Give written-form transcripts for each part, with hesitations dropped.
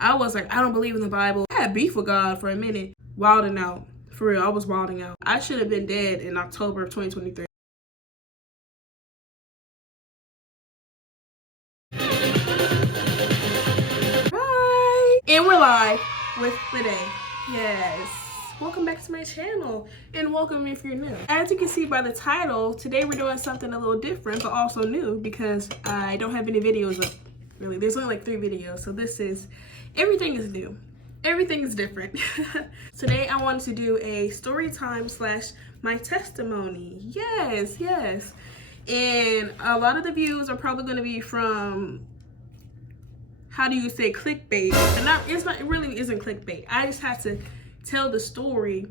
I was like, I don't believe in the Bible. I had beef with God for a minute. Wilding out. For real, I was wilding out. I should have been dead in October of 2023. Hi! And we're live with ldae. Yes. Welcome back to my channel, and welcome if you're new. As you can see by the title, today we're doing something a little different, but also new because I don't have any videos up. Really, there's only like 3 videos, so this is, everything is new. Everything is different. Today I wanted to do a story time / my testimony. Yes. And a lot of the views are probably going to be from, how do you say, clickbait. And it really isn't clickbait. I just have to tell the story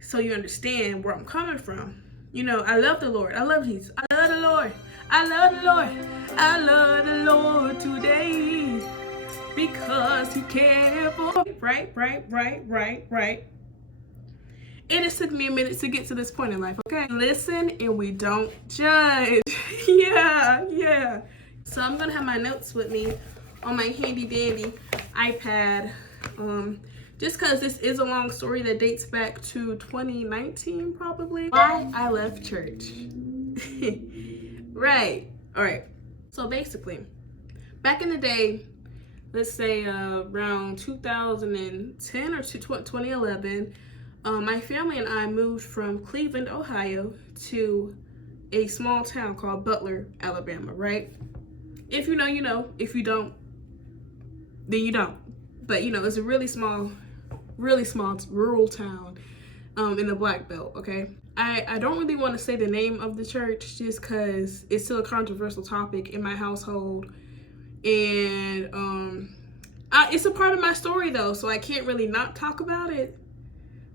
so you understand where I'm coming from. You know, I love the Lord. I love Jesus. I love the Lord. I love the Lord. I love the Lord today because he cared for me. Right. It just took me a minute to get to this point in life, okay? Listen and we don't judge. Yeah. So I'm gonna have my notes with me on my handy dandy iPad. Just because this is a long story that dates back to 2019 probably. Why I left church. Right. All right. So basically, back in the day, let's say around 2010 or 2011, my family and I moved from Cleveland, Ohio to a small town called Butler, Alabama, right? If you know, you know. If you don't, then you don't. But you know, it's a really small rural town in the Black Belt, okay? I don't really want to say the name of the church just because it's still a controversial topic in my household. And it's a part of my story though, so I can't really not talk about it.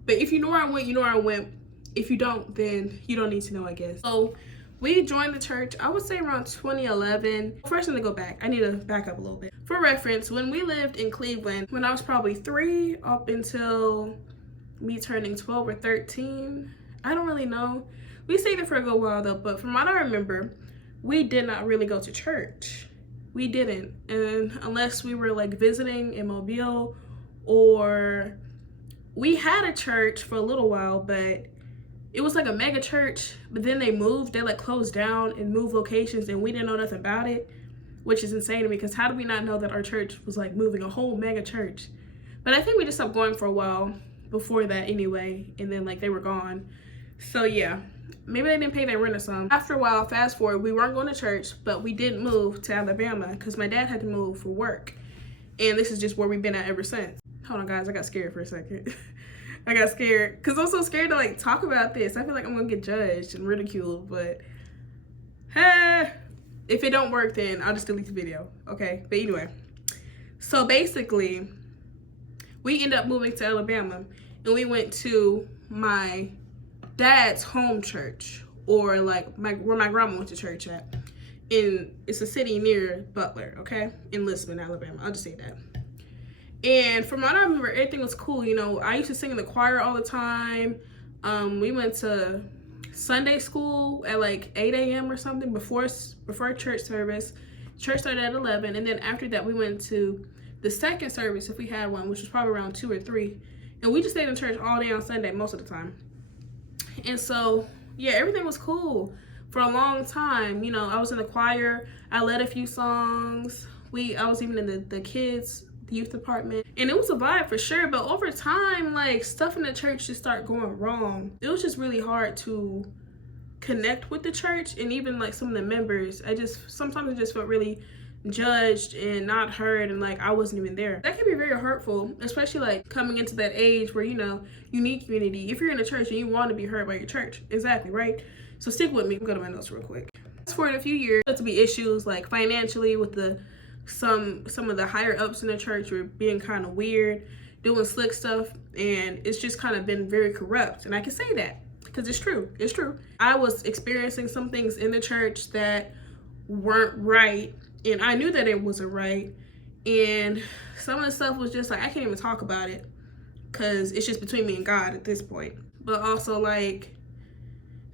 But if you know where I went, you know where I went. If you don't, then you don't need to know, I guess. So we joined the church, I would say around 2011. First, I'm gonna go back. I need to back up a little bit. For reference, when we lived in Cleveland, when I was probably 3 up until me turning 12 or 13, I don't really know. We stayed there for a good while though, but from what I remember, we did not really go to church. We didn't, and unless we were like visiting in Mobile, or we had a church for a little while, but it was like a mega church, but then they like closed down and moved locations, and we didn't know nothing about it, which is insane to me because how did we not know that our church was like moving a whole mega church? But I think we just stopped going for a while before that anyway, and then like they were gone. So yeah, maybe they didn't pay their rent or something. After a while, fast forward, we weren't going to church, but we did move to Alabama because my dad had to move for work, and this is just where we've been at ever since. Hold on guys, I got scared for a second. I got scared because I'm so scared to like talk about this. I feel like I'm gonna get judged and ridiculed, but if it don't work, then I'll just delete the video, okay? But anyway, so basically we ended up moving to Alabama, and we went to my dad's home church, or like where my grandma went to church at. It's a city near Butler, okay? In Lisbon, Alabama. I'll just say that. And from what I remember, everything was cool. You know, I used to sing in the choir all the time. We went to Sunday school at like 8 a.m. or something before church service. Church started at 11, and then after that we went to the second service if we had one, which was probably around 2 or 3. And we just stayed in church all day on Sunday most of the time. And so yeah, everything was cool for a long time. You know, I was in the choir. I led a few songs. I was even in the kids youth department, and it was a vibe for sure. But over time, like, stuff in the church just started going wrong. It was just really hard to connect with the church, and even like some of the members, sometimes I just felt really judged and not heard, and like I wasn't even there. That can be very hurtful, especially like coming into that age where, you know, you need community. If you're in a church and you want to be heard by your church, exactly, right? So stick with me. I'll go to my notes real quick. For a few years, there to be issues like financially with some of the higher ups in the church were being kind of weird, doing slick stuff, and it's just kind of been very corrupt. And I can say that because it's true. I was experiencing some things in the church that weren't right, and I knew that it wasn't right, and some of the stuff was just like, I can't even talk about it because it's just between me and God at this point. But also, like,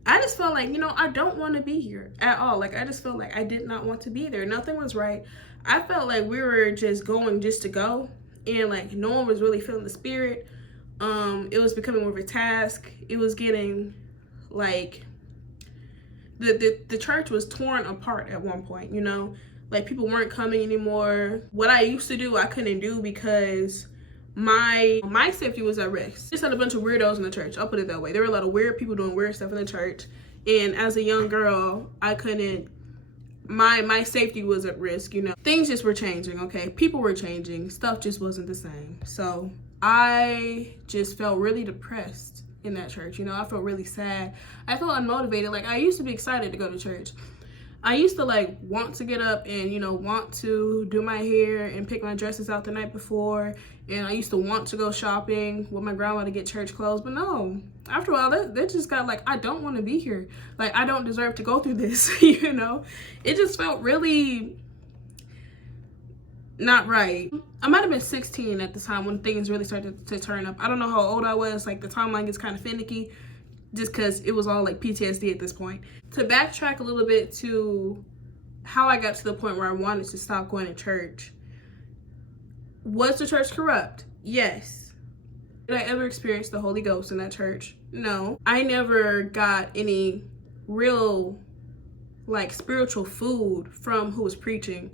I just felt like, you know, I don't want to be here at all. Like, I just felt like I did not want to be there. Nothing was right. I felt like we were just going just to go, and like no one was really feeling the spirit. It was becoming more of a task. It was getting like the church was torn apart at one point, you know, like people weren't coming anymore. What I used to do, I couldn't do because my safety was at risk. Just had a bunch of weirdos in the church. I'll put it that way. There were a lot of weird people doing weird stuff in the church, and as a young girl, I couldn't. My safety was at risk, you know. Things just were changing, okay? People were changing. Stuff just wasn't the same. So I just felt really depressed in that church, you know. I felt really sad. I felt unmotivated. Like, I used to be excited to go to church. I used to like want to get up and, you know, want to do my hair and pick my dresses out the night before. And I used to want to go shopping with my grandma to get church clothes. But no, after a while, that just got like, I don't want to be here. Like, I don't deserve to go through this, you know? It just felt really not right. I might have been 16 at the time when things really started to turn up. I don't know how old I was. Like, the timeline gets kind of finicky just because it was all like PTSD at this point. To backtrack a little bit to how I got to the point where I wanted to stop going to church. Was the church corrupt? Yes. Did I ever experience the Holy Ghost in that church? No. I never got any real like spiritual food from who was preaching.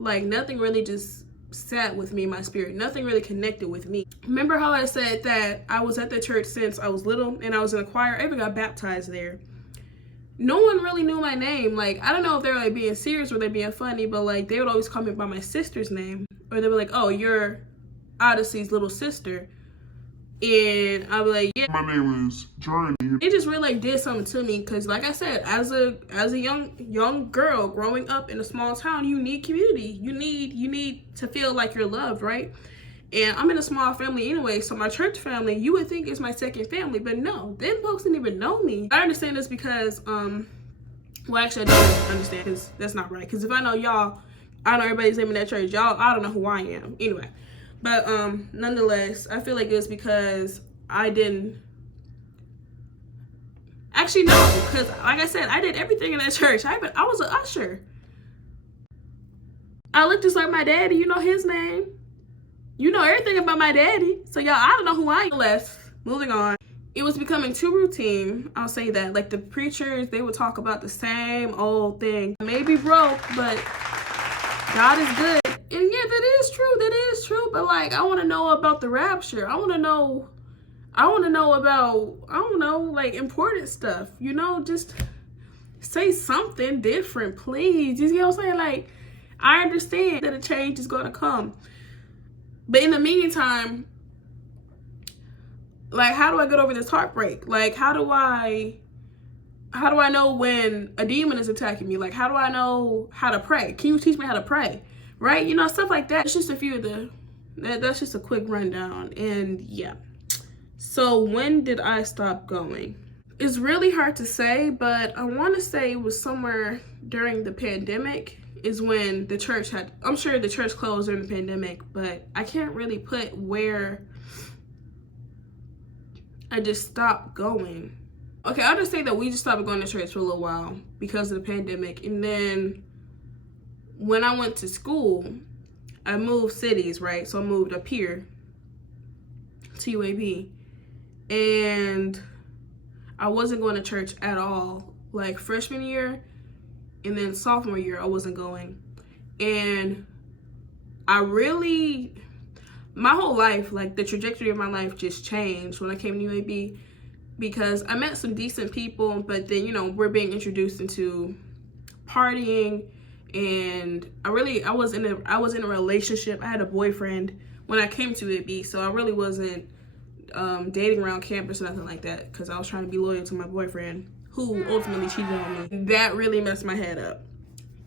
Like, nothing really just sat with me, my spirit. Nothing really connected with me. Remember how I said that I was at the church since I was little and I was in a choir? I even got baptized there. No one really knew my name. Like, I don't know if they were like being serious or they being funny, but like they would always call me by my sister's name. Or they were like, oh, you're Odyssey's little sister. And I'd be like, yeah, my name is Journey. It just really like did something to me because, like I said, as a young girl growing up in a small town, you need community. You need to feel like you're loved, right? And I'm in a small family anyway, so my church family, you would think is my second family, but no, them folks didn't even know me. I understand this because, well, actually, I don't understand because that's not right. Because if I know y'all, I know everybody's name in that church, y'all, I don't know who I am. Anyway. But nonetheless, I feel like it was because I didn't. Actually, no, because like I said, I did everything in that church. I was an usher. I look just like my daddy. You know his name. You know everything about my daddy. So y'all, I don't know who I am. Nonetheless, moving on. It was becoming too routine. I'll say that. Like the preachers, they would talk about the same old thing. Maybe broke, but God is good. And yeah, that is true, but like, I want to know about the rapture. I want to know about, I don't know, like important stuff, you know, just say something different, please. You see what I'm saying? Like, I understand that a change is going to come, but in the meantime, like, how do I get over this heartbreak? Like, how do I know when a demon is attacking me? Like, how do I know how to pray? Can you teach me how to pray? Right? You know, stuff like that. It's just a few of that's just a quick rundown. And yeah. So when did I stop going? It's really hard to say, but I want to say it was somewhere during the pandemic is when the church I'm sure the church closed during the pandemic, but I can't really put where I just stopped going. Okay, I'll just say that we just stopped going to church for a little while because of the pandemic. And then when I went to school, I moved cities, right? So I moved up here to UAB. And I wasn't going to church at all. Like freshman year and then sophomore year, I wasn't going. And my whole life, like the trajectory of my life just changed when I came to UAB because I met some decent people, but then, you know, we're being introduced into partying. And I was in a relationship. I had a boyfriend when I came to UAB, so I really wasn't dating around campus or nothing like that because I was trying to be loyal to my boyfriend who ultimately cheated on me. That really messed my head up.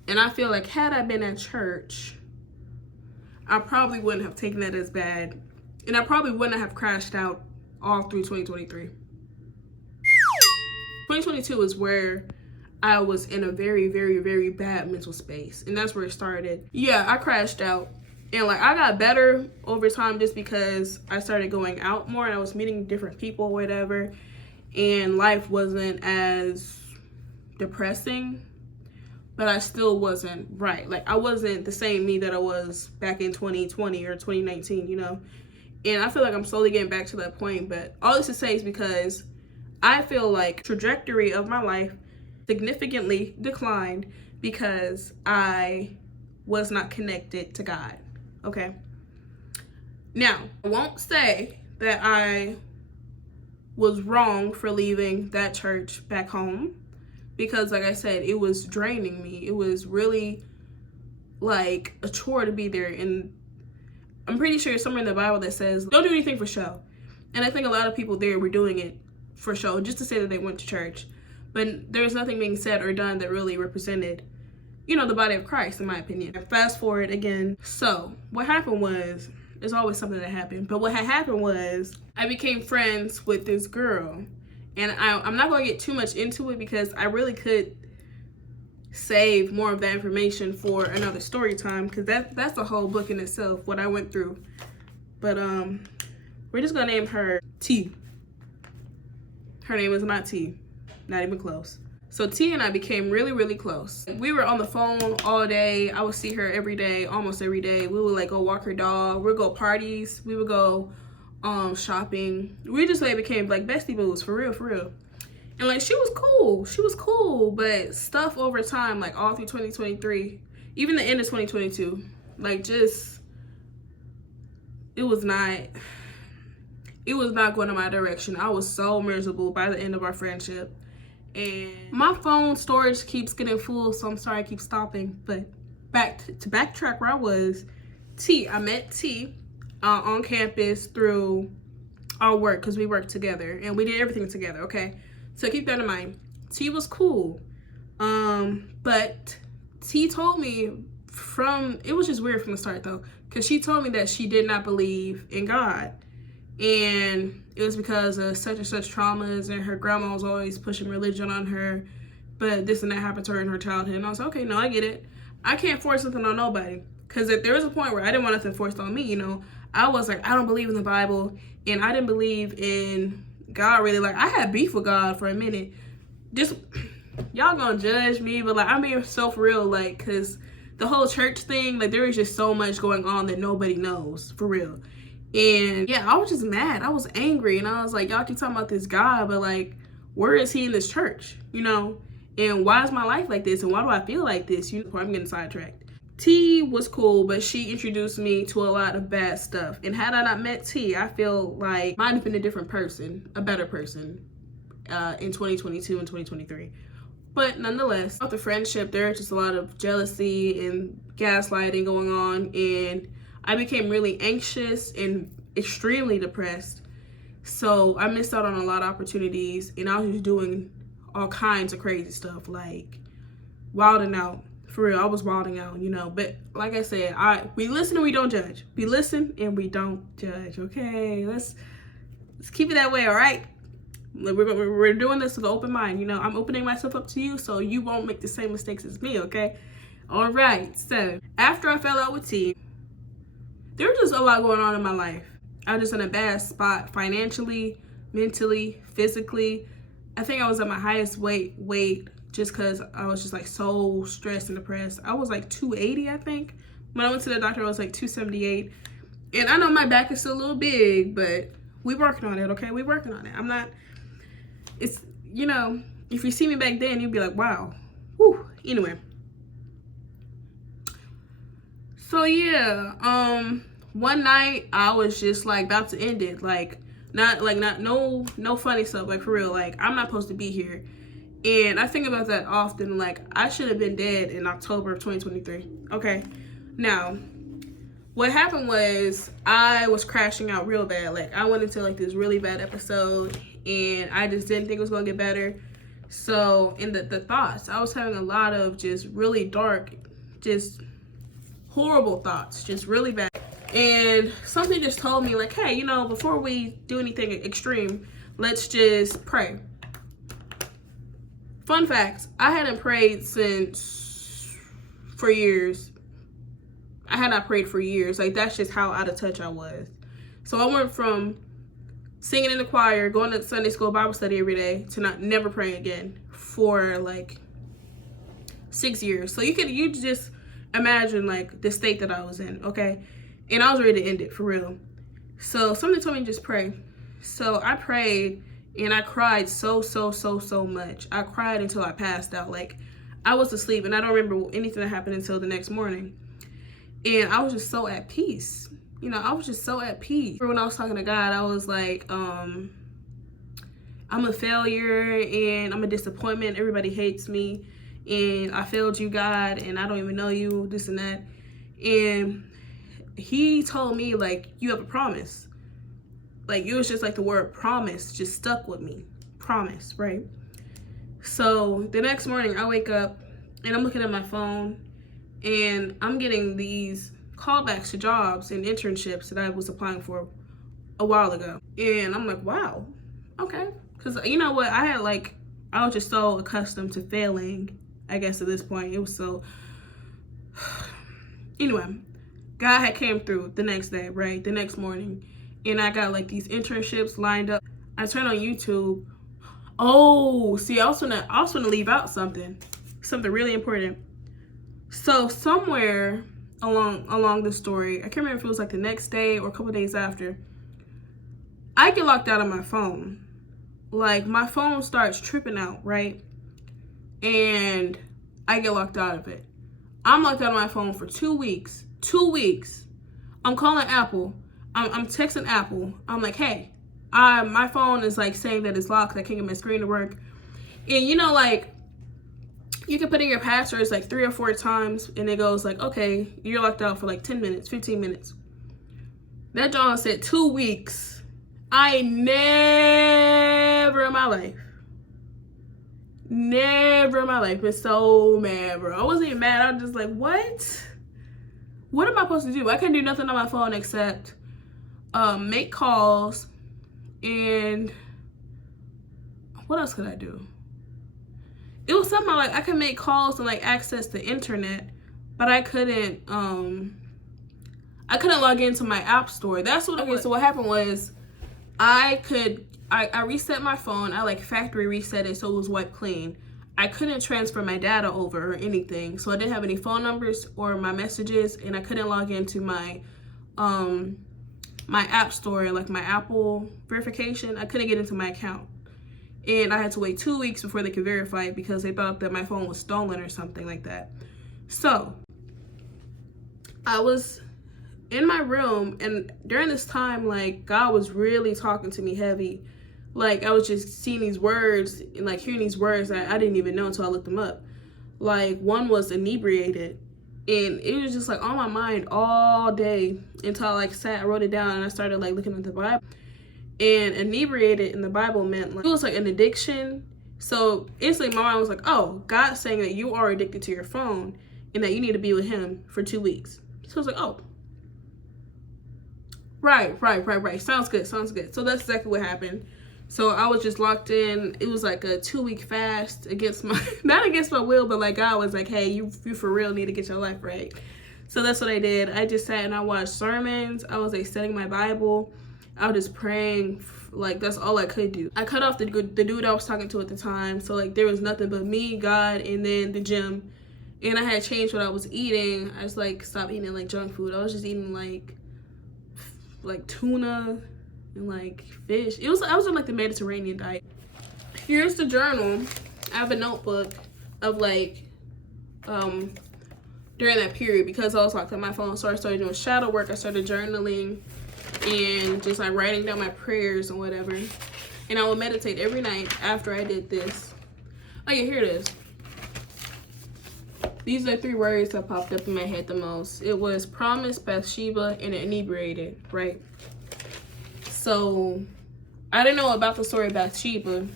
And I feel like had I been at church, I probably wouldn't have taken that as bad. And I probably wouldn't have crashed out all through 2023. 2022 is where I was in a very, very, very bad mental space. And that's where it started. Yeah, I crashed out. And like, I got better over time just because I started going out more and I was meeting different people, whatever. And life wasn't as depressing. but I still wasn't right. Like, I wasn't the same me that I was back in 2020 or 2019, you know? And I feel like I'm slowly getting back to that point, but all this to say is because I feel like trajectory of my life significantly declined because I was not connected to God, okay? Now, I won't say that I was wrong for leaving that church back home because, like I said, it was draining me. It was really like a chore to be there, and I'm pretty sure it's somewhere in the Bible that says don't do anything for show. And I think a lot of people there were doing it for show just to say that they went to church, but there was nothing being said or done that really represented, you know, the body of Christ, in my opinion. Fast forward again. So what happened was, there's always something that happened, but what had happened was I became friends with this girl, and I'm not going to get too much into it because I really could save more of that information for another story time, because that's a whole book in itself, what I went through. But we're just gonna name her T. Her name is not T, not even close. So T and I became really, really close. We were on the phone all day. I would see her every day, almost every day. We would like go walk her dog. We'd go parties. We would go shopping. We just like became like bestie boos, for real, for real. And like she was cool. She was cool, but stuff over time, like all through 2023, even the end of 2022, like just it was not going in my direction. I was so miserable by the end of our friendship. And my phone storage keeps getting full, so I'm sorry I keep stopping. But to backtrack where I was, I met T on campus through our work, because we worked together and we did everything together, okay? So keep that in mind. T was cool. But T told me it was just weird from the start though, because she told me that she did not believe in God. And it was because of such and such traumas, and her grandma was always pushing religion on her, but this and that happened to her in her childhood. And I was like, okay, no, I get it. I can't force something on nobody, because if there was a point where I didn't want nothing forced on me, you know, I was like, I don't believe in the Bible, and I didn't believe in God really. Like, I had beef with God for a minute. Just, y'all gonna judge me, but like, I'm being so for real, like, because the whole church thing, like, there is just so much going on that nobody knows, for real. And yeah, I was just mad. I was angry, and I was like, y'all keep talking about this God, but like, where is he in this church, you know? And why is my life like this, and why do I feel like this? You know, I'm getting sidetracked. T was cool, but she introduced me to a lot of bad stuff. And had I not met T, I feel like I might have been a different person, a better person in 2022 and 2023. But nonetheless, with the friendship, there's just a lot of jealousy and gaslighting going on, and I became really anxious and extremely depressed. So I missed out on a lot of opportunities, and I was just doing all kinds of crazy stuff, like wilding out. For real, I was wilding out, you know. But like I said, we listen and we don't judge. We listen and we don't judge, okay? Let's keep it that way, all right? We're doing this with an open mind, you know. I'm opening myself up to you so you won't make the same mistakes as me, okay? All right, so after I fell out with T, there was just a lot going on in my life. I was just in a bad spot financially, mentally, physically. I think I was at my highest weight just because I was just like so stressed and depressed. I was like 280, I think. When I went to the doctor, I was like 278. And I know my back is still a little big, but we working on it, okay? We working on it. It's, you know, if you see me back then, you'd be like, wow. Whew. Anyway. So yeah, one night I was just like about to end it. No funny stuff, like for real. Like, I'm not supposed to be here. And I think about that often. Like, I should have been dead in October of 2023. Okay. Now, what happened was I was crashing out real bad. Like, I went into like this really bad episode, and I just didn't think it was gonna get better. So in the thoughts, I was having a lot of just really dark, just horrible thoughts, just really bad. And something just told me like, hey, you know, before we do anything extreme, let's just pray. Fun fact, I hadn't prayed for years. I had not prayed for years. Like, that's just how out of touch I was. So I went from singing in the choir, going to Sunday school Bible study every day, to never praying again for like 6 years. So you just imagine like the state that I was in, okay? And I was ready to end it for real. So something told me to just pray. So I prayed and I cried so much. I cried until I passed out. Like, I was asleep and I don't remember anything that happened until the next morning. And I was just so at peace. You know, I was just so at peace. When I was talking to God, I was like, I'm a failure and I'm a disappointment. Everybody hates me and I failed you, God, and I don't even know you, this and that. And he told me, like, you have a promise. Like, it was just like the word promise just stuck with me. Promise, right? So the next morning I wake up and I'm looking at my phone and I'm getting these callbacks to jobs and internships that I was applying for a while ago. And I'm like, wow, okay. Because you know what, I was just so accustomed to failing, I guess at this point. It was so, anyway, God had came through the next day, right? The next morning. And I got like these internships lined up. I turned on YouTube. Oh, see, I was gonna leave out something really important. So somewhere along the story, I can't remember if it was like the next day or a couple days after, I get locked out of my phone. Like, my phone starts tripping out, right? And I get locked out of it. I'm locked out of my phone for 2 weeks. 2 weeks. I'm calling Apple. I'm texting Apple. I'm like, hey, my phone is like saying that it's locked. I can't get my screen to work. And you know, like, you can put in your passwords like 3 or 4 times and it goes like, okay, you're locked out for like 10 minutes, 15 minutes. That John said 2 weeks. I never in my life been so mad, bro. I wasn't even mad. I was just like, what am I supposed to do? I can't do nothing on my phone except make calls, and what else could I do? It was something like I could make calls and like access the internet, but I couldn't log into my app store. That's what. Okay, so what happened was I reset my phone. I like factory reset it so it was wiped clean. I couldn't transfer my data over or anything, so I didn't have any phone numbers or my messages, and I couldn't log into my my app store, like my Apple verification. I couldn't get into my account, and I had to wait 2 weeks before they could verify it because they thought that my phone was stolen or something like that. So I was in my room, and during this time, like, God was really talking to me heavy. Like, I was just seeing these words and like hearing these words that I didn't even know until I looked them up. Like, one was inebriated, and it was just like on my mind all day until I like sat, I wrote it down, and I started like looking at the Bible. And inebriated in the Bible meant like, it was like an addiction. So instantly my mind was like, oh, God's saying that you are addicted to your phone and that you need to be with him for 2 weeks. So I was like, oh, right. Sounds good. So that's exactly what happened. So I was just locked in. It was like a 2-week fast against my, not against my will, but like God was like, hey, you for real need to get your life right. So that's what I did. I just sat and I watched sermons. I was like studying my Bible. I was just praying. Like, that's all I could do. I cut off the dude I was talking to at the time. So like there was nothing but me, God, and then the gym. And I had changed what I was eating. I just like stopped eating like junk food. I was just eating like tuna and like fish. I was on like the Mediterranean diet. Here's the journal. I have a notebook of like during that period, because I was locked on my phone. So I started doing shadow work. I started journaling and just like writing down my prayers and whatever. And I would meditate every night after I did this. Oh yeah, here it is. These are 3 words that popped up in my head the most. It was promise, Bathsheba, and inebriated, right? So I didn't know about the story of Bathsheba,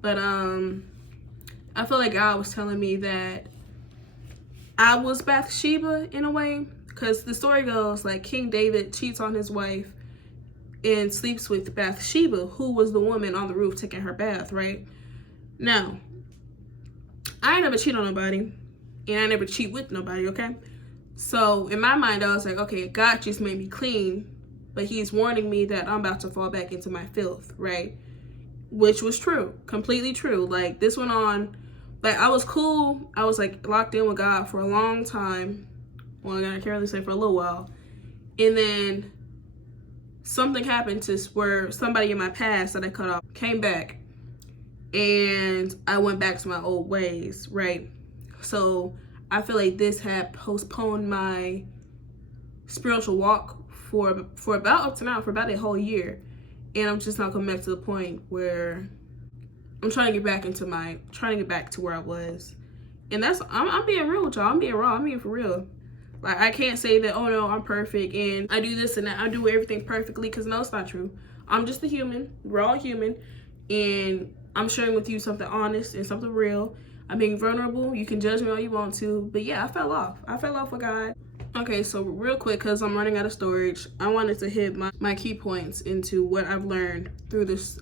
but I feel like God was telling me that I was Bathsheba in a way, because the story goes like King David cheats on his wife and sleeps with Bathsheba, who was the woman on the roof taking her bath, right? Now, I ain't never cheat on nobody, and I never cheat with nobody, okay? So in my mind, I was like, okay, God just made me clean, but he's warning me that I'm about to fall back into my filth, right? Which was true, completely true. Like, this went on Like, I was cool. I was like locked in with God for a long time. Well, I can't really say for a little while. And then something happened to where somebody in my past that I cut off came back, and I went back to my old ways, right? So I feel like this had postponed my spiritual walk for about up to now, for about a whole year. And I'm just not coming back to the point where I'm trying to get back to where I was. And that's, I'm being real with y'all. I'm being raw. I'm being for real. Like, I can't say that, oh no, I'm perfect and I do this and that. I do everything perfectly, because no, it's not true. I'm just a human. We're all human. And I'm sharing with you something honest and something real. I'm being vulnerable. You can judge me all you want to. But yeah, I fell off. I fell off with God. Okay, so real quick, because I'm running out of storage, I wanted to hit my key points into what I've learned through this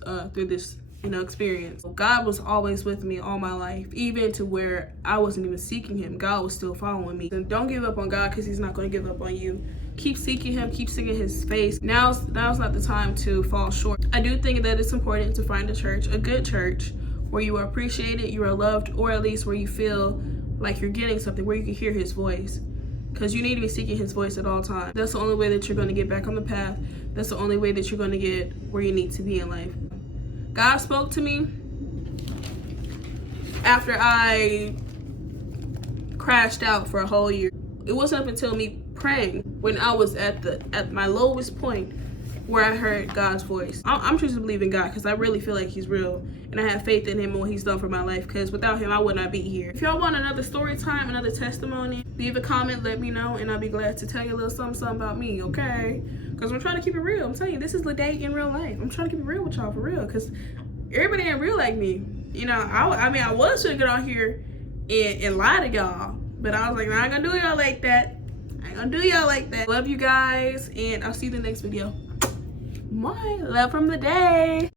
experience. God was always with me all my life, even to where I wasn't even seeking him. God was still following me. And don't give up on God, because he's not going to give up on you. Keep seeking him, keep seeking his face. Now's not the time to fall short. I do think that it's important to find a good church, where you are appreciated, you are loved, or at least where you feel like you're getting something, where you can hear his voice. Because you need to be seeking his voice at all times. That's the only way that you're going to get back on the path. That's the only way that you're going to get where you need to be in life. God spoke to me after I crashed out for a whole year. It wasn't up until me praying, when I was at my lowest point, where I heard God's voice. I'm choosing to believe in God, because I really feel like he's real, and I have faith in him and what he's done for my life, because without him I would not be here. If y'all want another story time, another testimony, leave a comment, let me know, and I'll be glad to tell you a little something about me, okay? Because I'm trying to keep it real. I'm telling you, this is ldae in real life. I'm trying to keep it real with y'all, for real, because everybody ain't real like me. You know, I was gonna get on here and lie to y'all, but I was like, nah, I ain't gonna do y'all like that. I ain't gonna do y'all like that. Love you guys, and I'll see you in the next video. My love from ldae.